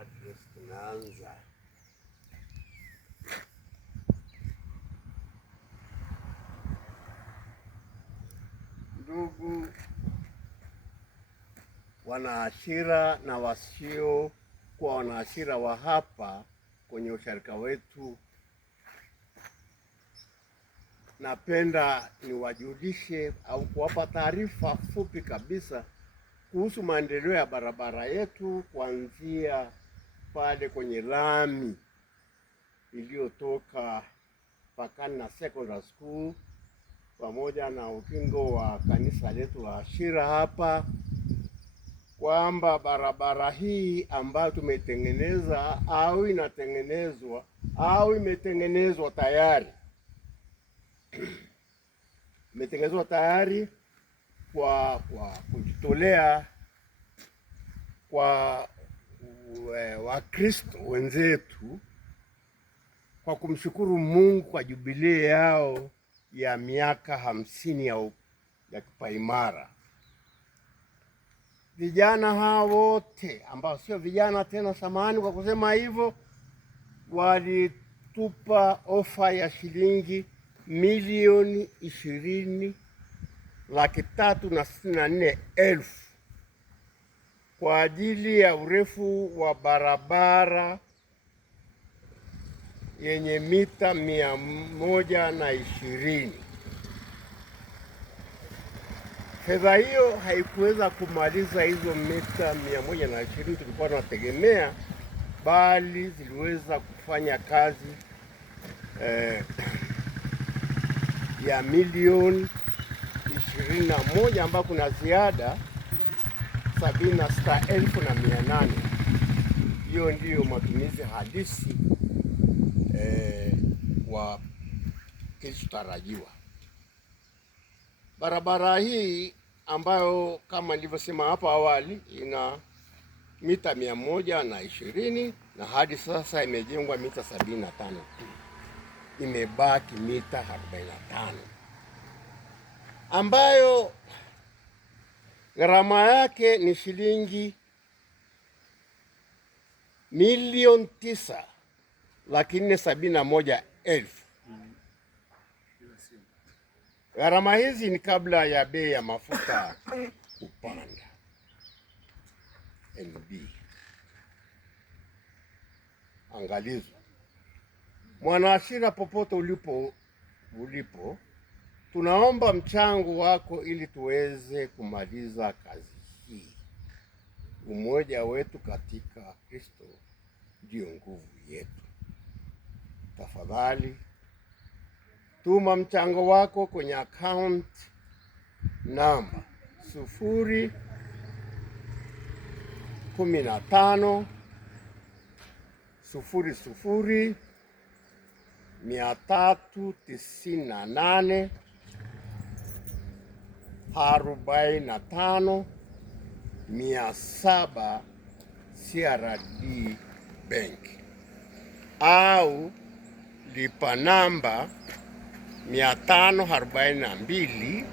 Address tunaanza. Ndugu wanaashira na wasio kwa wanaashira wa hapa kwenye usharika wetu, napenda niwajulishe au kuwapa taarifa fupi kabisa kuhusu maendeleo ya barabara yetu kuanzia pale kwenye lami iliyotoka pakani na secondary school pamoja na ukingo wa kanisa letu la Ashira hapa, kwamba barabara hii ambayo tumetengeneza au inatengenezwa au imetengenezwa tayari imetengenezwa tayari kwa kujitolea kwa Wakristo wenzetu, kwa kumshukuru Mungu kwa jubilee yao ya miaka 50 ya kipaimara. Vijana hao wote ambao sio vijana tena samani kwa kusema hivyo, walitupa ofa ya shilingi milioni 20,364,000 kwa ajili ya urefu wa barabara yenye mita 120. Fedha hiyo haikuweza kumaliza hizo mita 120 tulikuwa tunategemea, bali ziliweza kufanya kazi ya milioni 21 ambapo kuna ziada 76,800. Hiyo ndiyo matumizi halisi wa kilichotarajiwa. Barabara hii ambayo kama nilivyosema hapo awali ina mita 120 na hadi sasa imejengwa mita 75, imebaki mita 45 ambayo gharama yake ni shilingi milioni 9,471,000. Gharama hizi ni kabla ya bei ya mafuta kupanda. NB. Angalizo. Mwanaashira, popote ulipo, tunaomba mchango wako ili tuweze kumaliza kazi hii. Umoja wetu katika Kristo ndio nguvu yetu. Tafadhali tuma mchango wako kwenye account namba 000,398,45,700 CRD Bank au lipa namba 542